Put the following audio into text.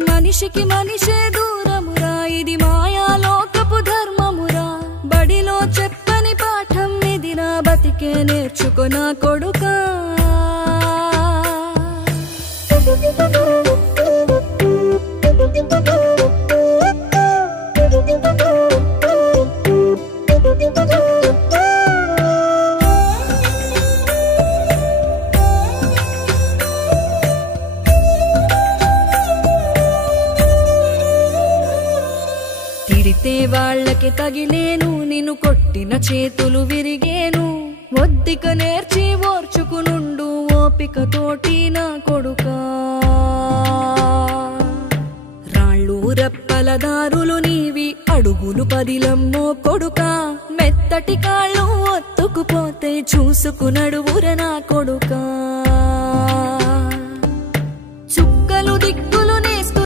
మనిషికి మనిషే దూరమురా, ఇది మాయాలోకపు ధర్మమురా. బడిలో చెప్పని పాఠం ఇది, నా బతికే నేర్చుకో నా కొడుకా. తిడితే వాళ్ళకి తగిలేను, నిన్ను కొట్టిన చేతులు విరిగేను. ఒద్దిక నేర్చి ఓర్చుకునుండు ఓపిక తోటి నా కొడుకా. రాళ్ళు రెప్పల దారులు నీవి, అడుగులు పదిలమ్మో కొడుకా. మెత్తటి కాళ్ళు ఒత్తుకుపోతే చూసుకునడువుర నా కొడుకా. చుక్కలు దిక్కు